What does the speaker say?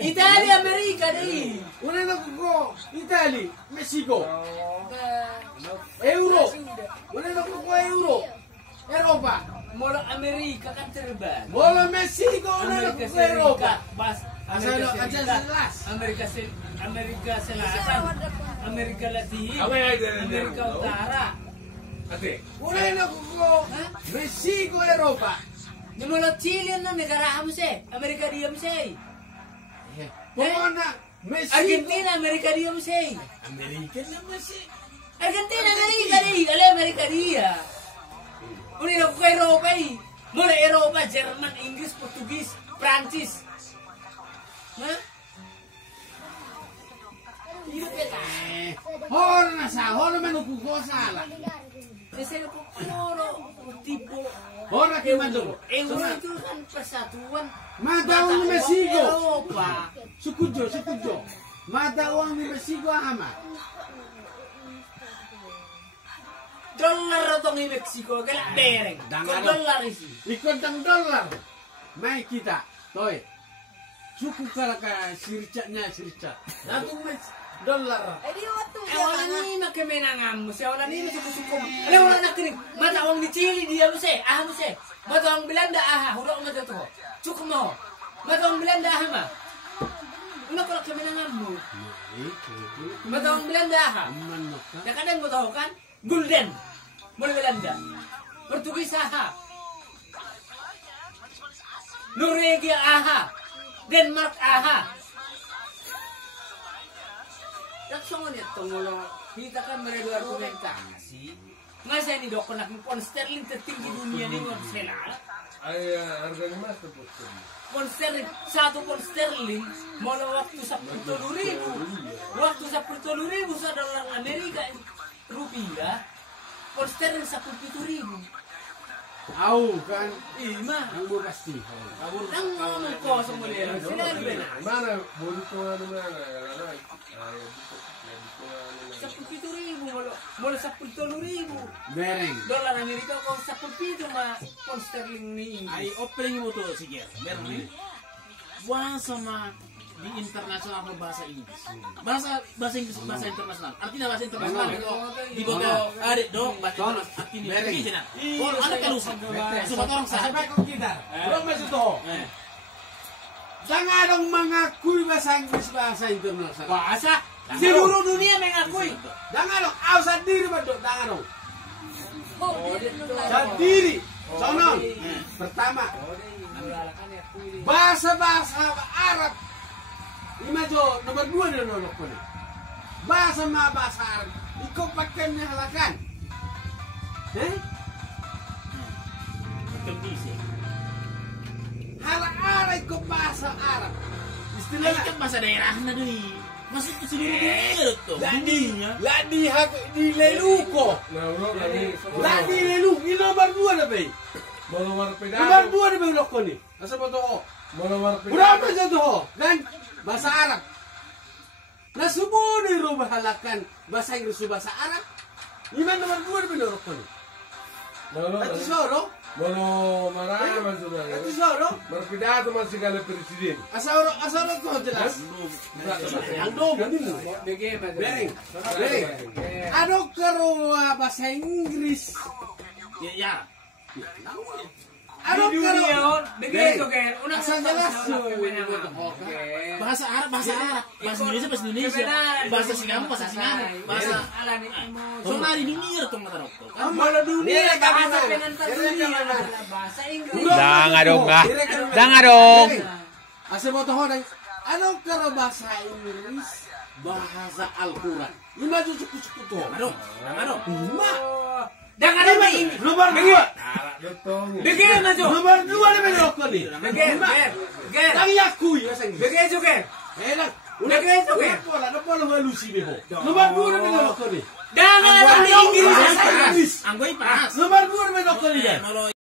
Italia, America dei. Una nakuko Italy, Mexico. Euro. Una nakuko Euro. Eropa. Molo Amerika kan terban. Molo Mexico, una nakuko Eropa. Bas Amerika Selatan, Amerika Latin, Amerika Utara. Una nakuko Mexico, Eropa. Di molo Chile na negara hamse, Amerika dia mse. Pokoknya Mexico. Argentina, Amerika dia mse. Amerika na Mexico. Argentina, Amerika dia, ale Amerika dia. Uni na ko Eropa eh. Mula Eropa, Jerman, Inggris, Portugis, Prancis. Ha? Hora manukuko sala. Kasi ko puro tipo Hora que mandou. Euro itu kan persatuan Mata uang di Mexico. Eropa. Sukujo. Mata uang di Mexico ama. Dolar atau di Meksiko kaya bereng. Kok dolar isi. Ikut tang dolar. Mai kita. Toy. Suku kalaka sircanya. Lalu dolar. Wala ni makemenangam mo. Wala ni suku-suku. Alam wala na kinig. Mata uang di Chile dia mo se. Aha mo se. Mata uang Belanda aha. Hurok mo to. Cukup mo. Mata uang Belanda aha ma. Ano ko kemenangam mo? Mata uang Belanda aha. Ya kadang mo tahu kan? Gulden, mulai Belanda, Portugis aha, Norwegia aha, Denmark aha. Langsung niya tunggulo kita kan mereka argumentasi. Masa ini dok nak pound sterling tertinggi dunia ini nggak bisa lah. Harganya mas tuh. Pound sterling, 1 pound sterling malah waktu 10.000, waktu 10.000 dolar Amerika. Rupiah, pound sterling 17.000. Au kan? Ima. Ang pasti. Ang ngomong ko sa muli. Sinabi na. Mana? Bulu ko ano na. 17.000 mula 10.000. Bereng. Dolar Amerika ko 17 ma pound sterling ni. Ay opening mo to sige. Meron din. Buwan sama di internasional berbahasa Inggris. Bahasa Inggris bahasa internasional. Artinya bahasa internasional itu di bawah ada dong bahasa artinya ini nah. Oh, ada kalau sudah orang Sampai kau kita. Belum masuk toh. Jangan dong mengakui bahasa Inggris bahasa internasional. Bahasa seluruh dunia mengakui. Jangan dong, awal diri betul. Jangan dong. Sendiri. Sonon. Pertama. Bahasa Arab. Ima jo nomor 2 dia nolok ko ni. Bahasa Arab. Ikaw pakainya halakan. Hala-hala ikaw bahasa Arab. Istilahnya kan bahasa daerah na doi. Masuk ke seluruh dunia tuh. Di leluko. Lah di lelu. Ini nomor 2 na bay. Nomor 2 na bay ulok ko ni. Asa ba to? Berapa jatuh? Kan bahasa Arab. Nah semua dirubah halakan bahasa Inggris bahasa Arab. Iman nomor 2 benar kan? Itu soro. Mono marah maksudnya. Itu soro. Berpidato masih kalau presiden. Asal tuh jelas. Andong. Bereng. Ada keruah bahasa Inggris. Ya. Ada keruah. Begitu kan. Asal jelas. Bahasa Arab, bahasa Indonesia, bahasa Singapura, bahasa Singapura, bahasa alani semua di dunia tuh mata rokok. Malah dunia bahasa penantar dunia bahasa Inggris. Jangan dong. Asal botoh orang. Ada keruah bahasa Inggris, bahasa Al-Quran. Lima cukup tuh. Aduh. Lima. Jangan ada Inggris. Nomor 2. Begini maju. Nomor 2 ni merokok ni. Ger. Lagi akui bahasa Inggris. Begini juga. Enak. Udah gitu kan? Ada pola halusi beho. Nomor 2 ni merokok ni. Jangan ada Inggris. Anggoy pas. Nomor 2 ni merokok ni.